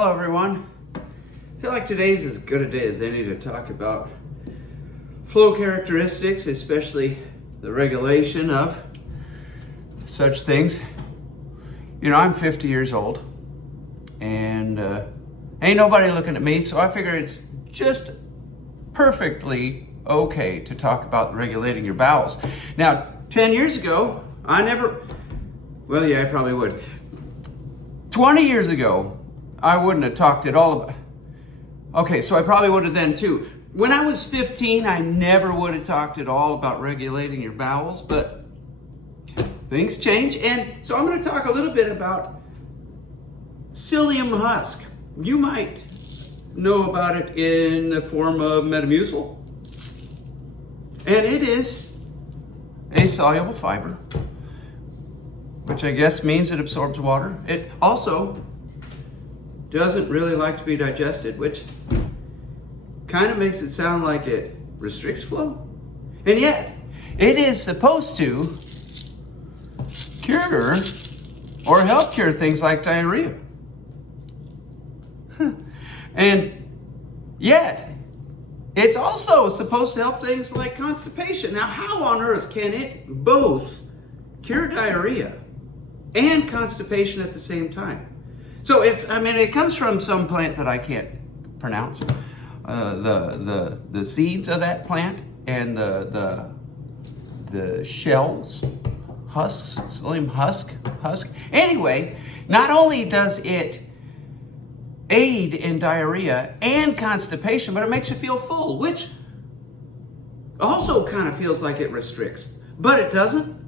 Hello everyone. I feel like today's as good a day as any to talk about flow characteristics, especially the regulation of such things. You know, I'm 50 years old and ain't nobody looking at me, so I figure it's just perfectly okay to talk about regulating your bowels. Now, 10 years ago, I probably would. 20 years ago, I wouldn't have talked at all about, okay, so I probably would have then too. When I was 15, I never would have talked at all about regulating your bowels, but things change. And so I'm going to talk a little bit about psyllium husk. You might know about it in the form of Metamucil. And it is a soluble fiber, which I guess means it absorbs water. It also doesn't really like to be digested, which kind of makes it sound like it restricts flow. And yet, it is supposed to cure or help cure things like diarrhea. And yet, it's also supposed to help things like constipation. Now, how on earth can it both cure diarrhea and constipation at the same time? So it comes from some plant that I can't pronounce. The seeds of that plant and the shells, husks, psyllium husk. Anyway, not only does it aid in diarrhea and constipation, but it makes you feel full, which also kind of feels like it restricts, but it doesn't.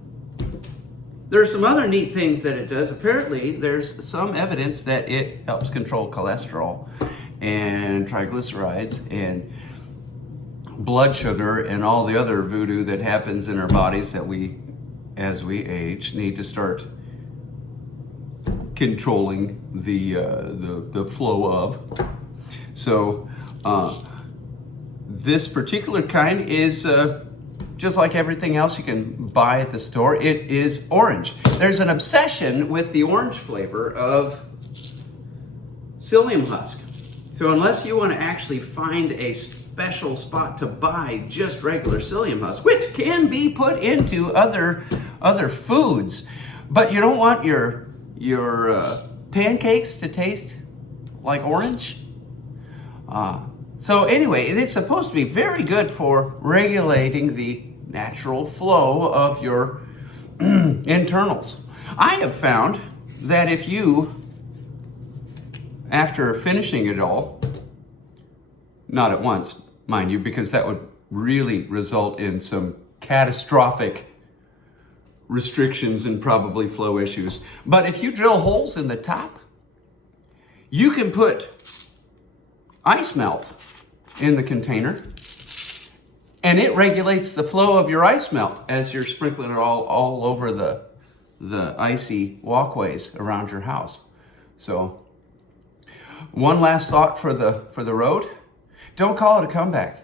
There are some other neat things that it does. Apparently, there's some evidence that it helps control cholesterol and triglycerides and blood sugar and all the other voodoo that happens in our bodies that we, as we age, need to start controlling the flow of. So this particular kind is just like everything else you can buy at the store. It is orange. There's an obsession with the orange flavor of psyllium husk. So unless you want to actually find a special spot to buy just regular psyllium husk, which can be put into other foods, but you don't want your pancakes to taste like orange. So anyway, it's supposed to be very good for regulating the natural flow of your internals. I have found that if you, after finishing it all, not at once, mind you, because that would really result in some catastrophic restrictions and probably flow issues. But if you drill holes in the top, you can put ice melt in the container, and it regulates the flow of your ice melt as you're sprinkling it all over the icy walkways around your house. So one last thought for the road. Don't call it a comeback.